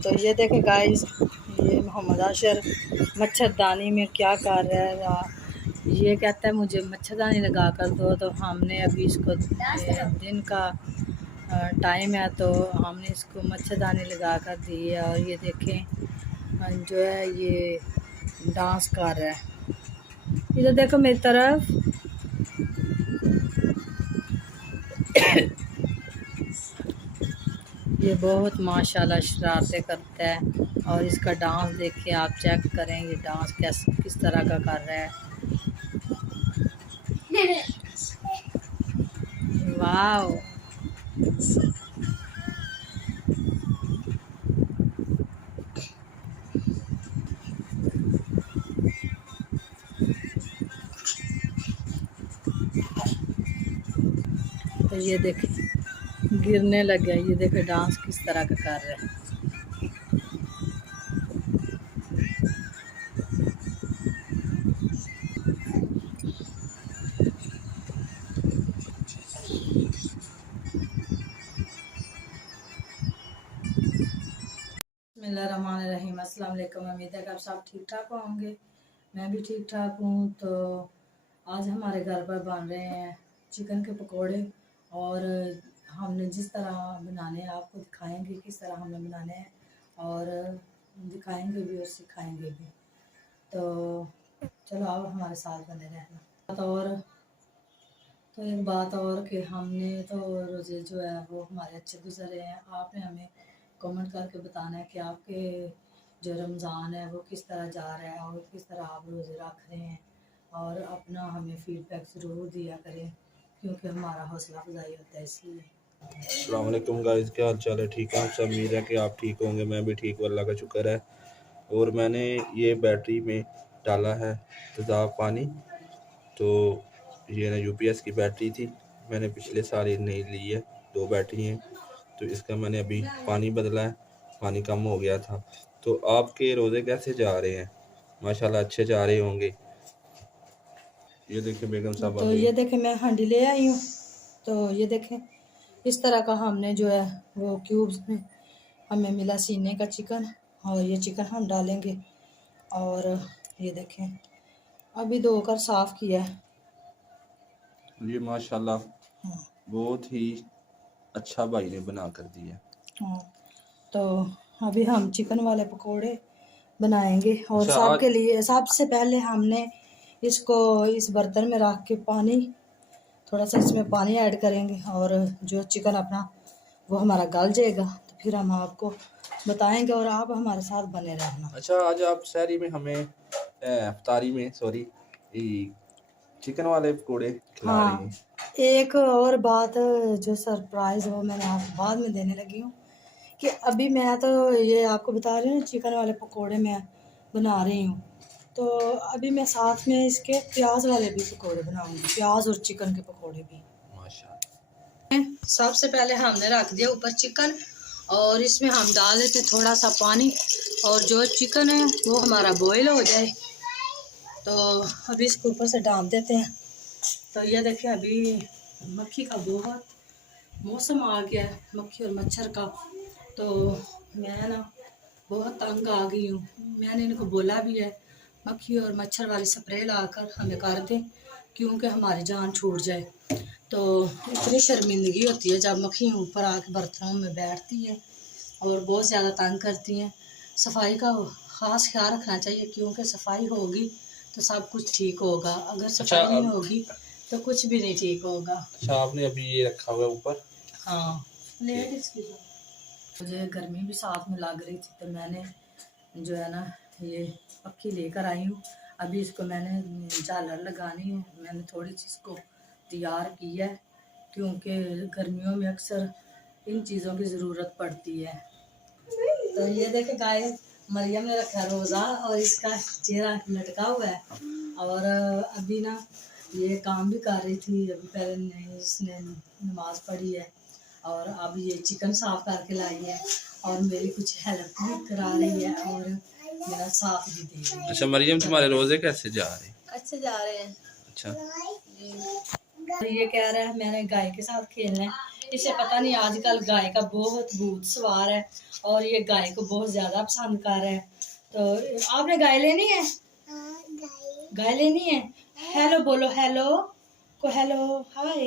तो ये देखें गाइस, ये मोहम्मद आशर मच्छरदानी में क्या कर रहा है। ये कहता है मुझे मच्छरदानी लगा कर दो, तो हमने अभी इसको दिन का टाइम है तो हमने इसको मच्छरदानी लगा कर दी है। और ये देखें जो है ये डांस कर रहा है। इधर देखो मेरी तरफ। ये बहुत माशाल्लाह शरारतें करता है। और इसका डांस देखिए, आप चेक करें ये डांस किस तरह का कर रहा है। वाह, तो ये देखे गिरने लग गया। ये देखे डांस किस तरह का कर रहा है। बिस्मिल्लाहिर्रहमानिर्रहीम। अस्सलाम वालेकुम। उम्मीद है कि आप सब ठीक ठाक होंगे। मैं भी ठीक ठाक हूँ। तो आज हमारे घर पर बन रहे हैं चिकन के पकोड़े। और हमने जिस तरह बनाने हैं आपको दिखाएंगे किस तरह हमने बनाने हैं, और दिखाएंगे भी और सिखाएंगे भी। तो चलो आप हमारे साथ बने रहना। तो एक बात और कि हमने तो रोज़े जो है वो हमारे अच्छे गुजरे हैं। आपने हमें कमेंट करके बताना है कि आपके जो रमज़ान है वो किस तरह जा रहा है और किस तरह आप रोज़े रख रहे हैं। और अपना हमें फीडबैक ज़रूर दिया करें, क्योंकि हमारा हौसला अफजाई होता है इसलिए। अस्सलाम वालेकुम गाइस, क्या हाल चाल है? ठीक है, आपसे उम्मीद है कि आप ठीक होंगे। मैं भी ठीक हूँ, अल्लाह का शुक्र है। और मैंने ये बैटरी में डाला है तेज़ाब पानी। तो ये ना यूपीएस की बैटरी थी, मैंने पिछले साल ये नई ली है। 2 बैटरी हैं, तो इसका मैंने अभी पानी बदला है, पानी कम हो गया था। तो आपके रोज़े कैसे जा रहे हैं? माशाल्लाह अच्छे जा रहे होंगे। ये देखिए बेगम साहब तो ये देखें मैं हांडी ले आई हूँ। तो ये देखें इस तरह का हमने जो है वो क्यूब्स में हमें मिला सीने का चिकन, और ये चिकन हम डालेंगे। और ये देखें अभी धोकर साफ़ किया है। ये माशाल्लाह बहुत ही अच्छा भाई ने बना कर दिया। हाँ, तो अभी हम चिकन वाले पकोड़े बनाएंगे। और अच्छा, सबके लिए सबसे पहले हमने इसको इस बर्तन में रख के पानी, थोड़ा सा इसमें पानी ऐड करेंगे। और जो चिकन अपना वो हमारा गल जाएगा, तो फिर हम आपको बताएंगे और आप हमारे साथ बने रहना। अच्छा, आज आप शहरी में हमें इफ्तारी में चिकन वाले पकोड़े खिला रही हाँ, हैं। एक और बात जो सरप्राइज़ वो मैंने आपको बाद में देने लगी हूँ कि अभी मैं तो ये आपको बता रही हूँ चिकन वाले पकोड़े मैं बना रही हूँ। तो अभी मैं साथ में इसके प्याज वाले भी पकोड़े बनाऊंगी, प्याज और चिकन के पकोड़े भी। माशाल्लाह। सबसे पहले हमने रख दिया ऊपर चिकन, और इसमें हम डाल देते थोड़ा सा पानी। और जो चिकन है वो हमारा बॉईल हो जाए, तो अभी इसको ऊपर से डाल देते हैं। तो ये देखिए अभी मक्खी का बहुत मौसम आ गया है, मक्खी और मच्छर का। तो मैं ना बहुत तंग आ गई हूँ। मैंने इनको बोला भी है मक्खी और मच्छर वाली स्प्रे लाकर हमें कर दें, क्योंकि हमारी जान छूट जाए। तो इतनी शर्मिंदगी होती है जब मक्खी ऊपर आके बर्तनों में बैठती है और बहुत ज़्यादा तंग करती हैं। सफाई का ख़ास ख्याल रखना चाहिए, क्योंकि सफाई होगी तो सब कुछ ठीक होगा। अगर सफाई नहीं होगी तो कुछ भी नहीं ठीक होगा। अच्छा, आपने अभी ये रखा हुआ है ऊपर? हाँ, प्लेट इसकी मुझे गर्मी भी साथ में लग रही थी, तो मैंने जो है ना ये पक्की लेकर आई हूँ। अभी इसको मैंने झालर लगानी है, मैंने थोड़ी सी इसको तैयार की है, क्योंकि गर्मियों में अक्सर इन चीज़ों की ज़रूरत पड़ती है। तो ये देखे गाय मरियम ने रखा रोज़ा और इसका चेहरा लटका हुआ है। और अभी ना ये काम भी कर रही थी, अभी पहले इसने नमाज़ पढ़ी है और अब ये चिकन साफ करके लाई है और मेरी कुछ हेल्प भी करा रही है और मेरा साथ भी दे रही है। अच्छा मरियम, तुम्हारे रोजे कैसे जा रहे हैं? अच्छे जा रहे हैं। अच्छा, ये कह रहा है मैंने गाय के साथ खेलना है, इसे पता नहीं आजकल गाय का बहुत भूत सवार है और ये गाय को बहुत ज्यादा पसंद कर रहा है। तो आपने गाय लेनी है? गाय लेनी है। हेलो बोलो, हेलो को, हेलो हाय।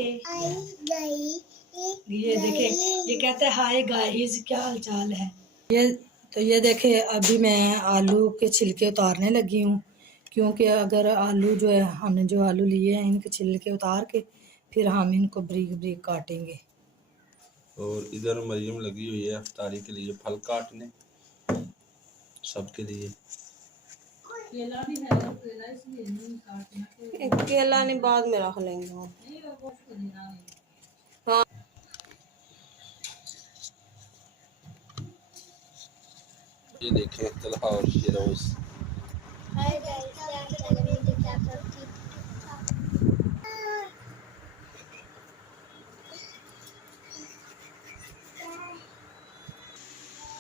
ये देखे, ये कहते हैं हाय गाइस, क्या हाल चाल है। ये देखे, अभी मैं आलू के छिलके उतारने लगी हूँ, क्योंकि अगर आलू जो है, हमने जो आलू लिए हैं इनके छिलके उतार के फिर हम इनको बारीक बारीक काटेंगे। और इधर मरियम लगी हुई है इफ्तारी के लिए फल काटने सबके लिए। केला भी है, केला इसलिए नहीं काटना, केला नहीं बाद में रख लेंगे हम। हाँ ये देखें तलहा और शिरोज।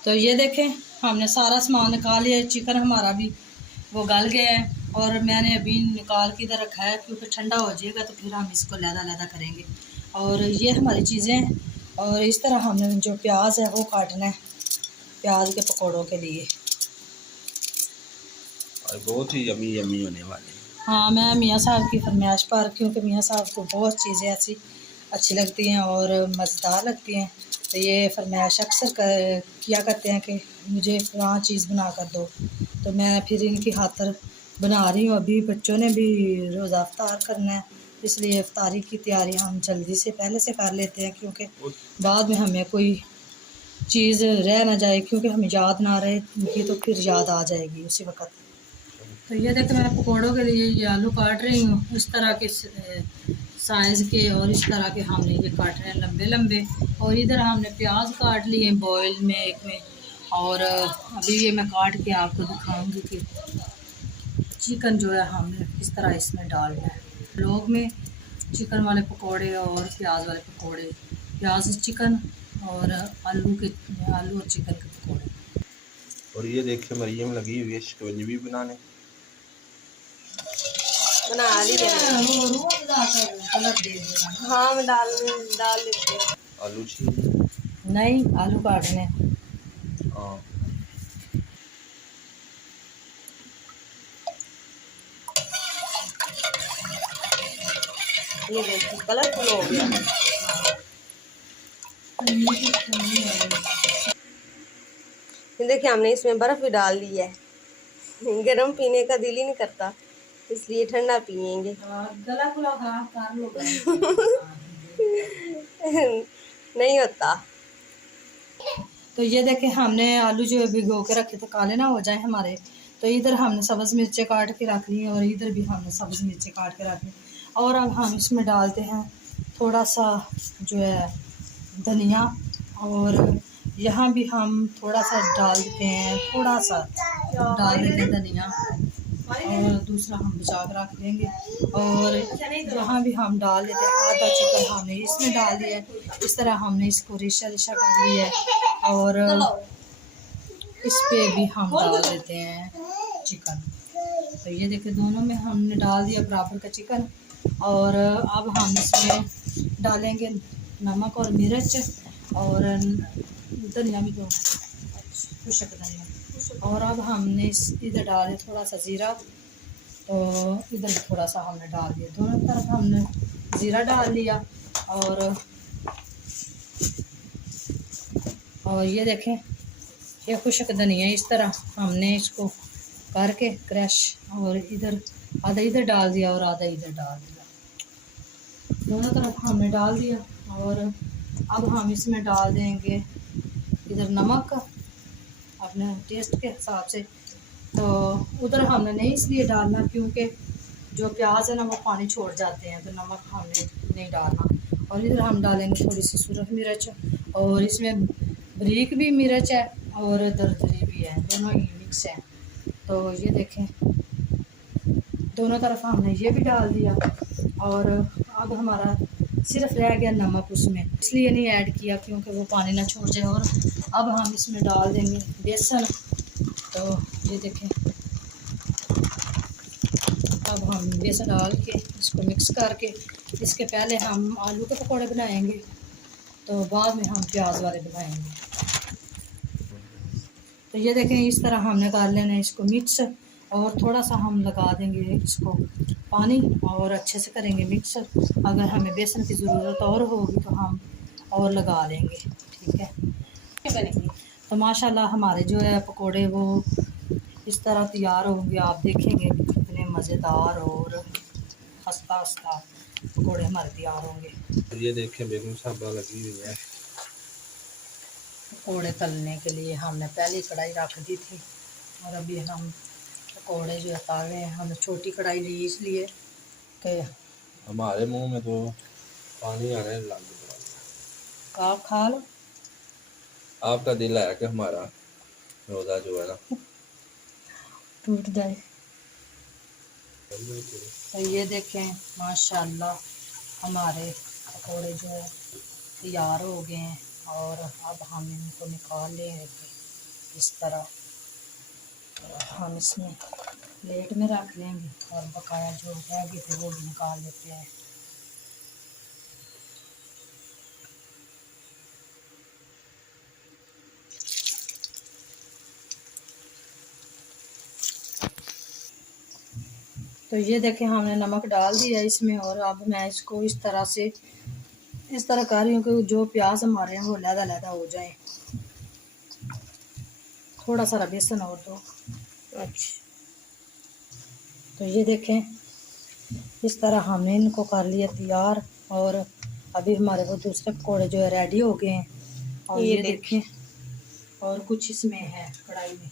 तो ये देखें, हमने सारा सामान निकाल लिया। चिकन हमारा भी वो गल गया है और मैंने अभी निकाल के इधर रखा है, क्योंकि ठंडा हो जाएगा तो फिर हम इसको लैदा करेंगे। और ये हमारी चीज़ें हैं। और इस तरह हमने जो प्याज है वो काटना है प्याज के पकौड़ों के लिए। और बहुत ही यमी यमी होने वाले हैं। हाँ, मैं मियाँ साहब की फरमाइश पर, क्योंकि मियाँ साहब को बहुत चीज़ें ऐसी अच्छी लगती हैं और मज़ेदार लगती हैं, तो ये फरमाइश अक्सर किया करते हैं कि मुझे फ़लाँ चीज़ बना कर दो, तो मैं फिर इनकी खातर बना रही हूँ। अभी बच्चों ने भी रोज़ा इफ्तार करना है, इसलिए इफ्तारी की तैयारी हम जल्दी से पहले से कर लेते हैं, क्योंकि बाद में हमें कोई चीज़ रह ना जाए, क्योंकि हमें याद ना रहे उनकी तो फिर याद आ जाएगी उसी वक़्त। तो ये देखो, मैं पकौड़ों के लिए ये आलू काट रही हूँ, इस तरह के साइज़ के, और इस तरह के हमने ये काट रहे हैं लंबे लंबे। और इधर हमने प्याज काट लिए बॉयल में एक में, और अभी ये मैं काट के आपको दिखाऊंगी कि चिकन जो है हमने किस तरह इसमें डालना है। लोग में चिकन वाले पकौड़े और प्याज वाले पकौड़े, प्याज चिकन और आलू और चिकन के पकौड़े। और ये देखिए मरियम लगी हुई है शिकंजी बनाने। बना ली है। हाँ मैं डाल लेते हैं। आलू छील नहीं, आलू काटने। हाँ ये देखिए कलरफुल हो गया। ये देखिए हमने इसमें बर्फ भी डाल दी है। गरम पीने का दिल ही नहीं करता, इसलिए ठंडा पियेंगे। गला खुला कर लो। नहीं होता। तो ये देखें, हमने आलू जो भिगो के रखे थे काले ना हो जाए हमारे, तो इधर हमने सब्ज़ मिर्चें काट के रख ली और इधर भी हमने सब्ज़ मिर्चें काट के रख ली। और अब हम इसमें डालते हैं थोड़ा सा जो है धनिया, और यहाँ भी हम थोड़ा सा डाल देते हैं, थोड़ा सा डाल देते हैं धनिया, और दूसरा हम बचा कर रख देंगे। और यहाँ भी हम डाल देते हैं आधा चिकन हमने इसमें डाल दिया है। इस तरह हमने इसको रेशा रेशा कर लिया है, और इस पे भी हम डाल देते हैं चिकन। तो ये देखिए, दोनों में हमने डाल दिया बराबर का चिकन। और अब हम इसमें डालेंगे नमक और मिर्च, और धनिया भी दो, खुशक धनिया। और अब हमने इधर डाले थोड़ा सा ज़ीरा, तो इधर थोड़ा सा हमने डाल दिया, दोनों तरफ हमने ज़ीरा डाल लिया। और ये देखें, ये खुशक धनिया इस तरह हमने इसको करके क्रश, और इधर आधा इधर डाल दिया और आधा इधर डाल दिया, दोनों तरफ हमने डाल दिया। और अब हम इसमें डाल देंगे इधर नमक अपने टेस्ट के हिसाब से। तो उधर हमने नहीं इसलिए डालना क्योंकि जो प्याज है ना वो पानी छोड़ जाते हैं, तो नमक हमने नहीं डालना। और इधर हम डालेंगे थोड़ी सी सुरख मिर्च, और इसमें बारीक भी मिर्च है और दरदरी भी है, दोनों ही मिक्स है। तो ये देखें, दोनों तरफ हमने ये भी डाल दिया। और अब हमारा सिर्फ रह गया नमक, उसमें इसलिए नहीं ऐड किया क्योंकि वो पानी ना छोड़ जाए। और अब हम इसमें डाल देंगे बेसन। तो ये देखें, अब हम बेसन डाल के इसको मिक्स करके, इसके पहले हम आलू के पकौड़े बनाएंगे। तो बाद में हम प्याज वाले बनाएंगे। तो ये देखें, इस तरह हमने कर लेना है इसको मिक्स, और थोड़ा सा हम लगा देंगे इसको पानी और अच्छे से करेंगे मिक्स। अगर हमें बेसन की ज़रूरत और होगी तो हम और लगा लेंगे, ठीक है। बनेंगे तो माशाल्लाह हमारे जो है पकोड़े वो इस तरह तैयार होंगे, आप देखेंगे कि कितने मज़ेदार और खस्ता खस्ता पकोड़े हमारे तैयार होंगे। ये देखें बेगम साहबा लगी हुई है। पकोड़े तलने के लिए हमने पहले कढ़ाई रख दी थी, और अभी हम पकोड़े जो तल रहे हैं। हमने छोटी कढ़ाई ली इसलिए कि हमारे मुंह में तो पानी आने लग गया। आप खा लो। आपका दिल है कि हमारा रोज़ा जो है ना टूट जाए। तो ये देखें माशाल्लाह हमारे पकोड़े जो है तैयार हो गए हैं, और अब हम इनको निकाल लेंगे इस तरह। हम इसमें प्लेट में रख लेंगे, और बकाया जो रह गए थे वो भी निकाल लेते हैं। तो ये देखें हमने नमक डाल दिया इसमें, और अब मैं इसको इस तरह से इस तरह कर रही हूँ कि जो प्याज हमारे हैं वो लहदा लहदा हो जाए। थोड़ा सा बेसन और दो। अच्छा, तो ये देखें इस तरह हमने इनको कर लिया तैयार, और अभी हमारे वो दूसरे पकौड़े जो है रेडी हो गए हैं। और ये देखें, और कुछ इसमें है कढ़ाई में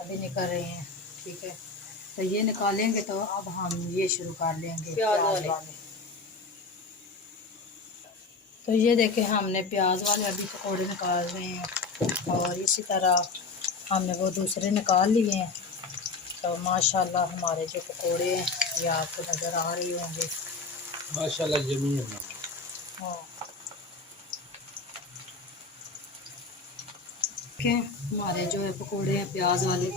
अभी निकल रहे हैं, ठीक है। तो ये निकालेंगे तो अब हम ये शुरू कर लेंगे प्याज वाले। तो ये देखें हमने प्याज वाले अभी पकौड़े निकाल रहे हैं, और इसी तरह हमने वो दूसरे निकाल लिए हैं। तो माशाल्लाह हमारे जो पकोड़े हैं ये आपको नज़र आ रही होंगे। माशाल्लाह जमी है। हाँ, हमारे जो है पकोड़े हैं प्याज वाले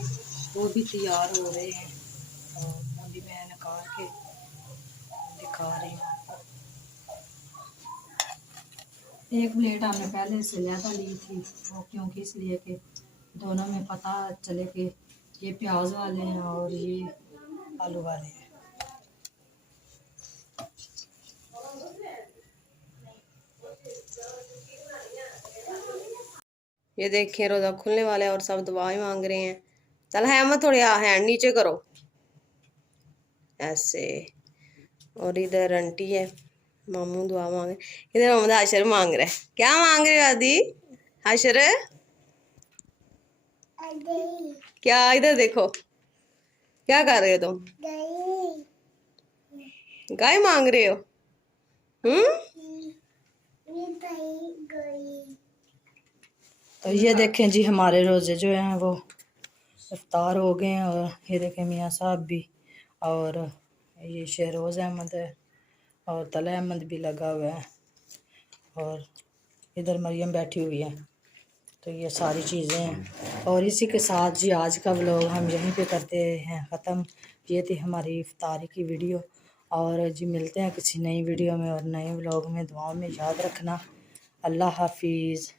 वो भी तैयार हो रहे हैं, और अभी मैं निकाल के दिखा रही हूँ आपको। एक प्लेट हमने पहले से ज़्यादा ली थी, वो क्योंकि इसलिए कि दोनों में पता चले कि ये प्याज वाले हैं और ये आलू वाले हैं। ये देखिए रोज़ा खुलने वाला है और सब दुआएं मांग रहे हैं। चल है मत थोड़ी हैंड नीचे करो ऐसे। और इधर आंटी है, मामू दुआ मांग रहे, इधर मोहम्मद हाशर मांग रहा है। क्या मांग रहे हो आदि हाशर? क्या? इधर देखो, क्या कर रहे हो तुम? गाय मांग रहे हो? तो ये देखें जी हमारे रोज़े जो हैं वो इफ्तार हो गए हैं, और ये देखें मियाँ साहब भी, और ये शहरोज़ अहमद है, और तला अहमद भी लगा हुआ है, और इधर मरियम बैठी हुई है। तो ये सारी चीज़ें हैं, और इसी के साथ जी आज का व्लॉग हम यहीं पे करते हैं ख़त्म। ये थी हमारी इफ्तारी की वीडियो, और जी मिलते हैं किसी नई वीडियो में और नए व्लॉग में। दुआओं में याद रखना। अल्लाह हाफिज़।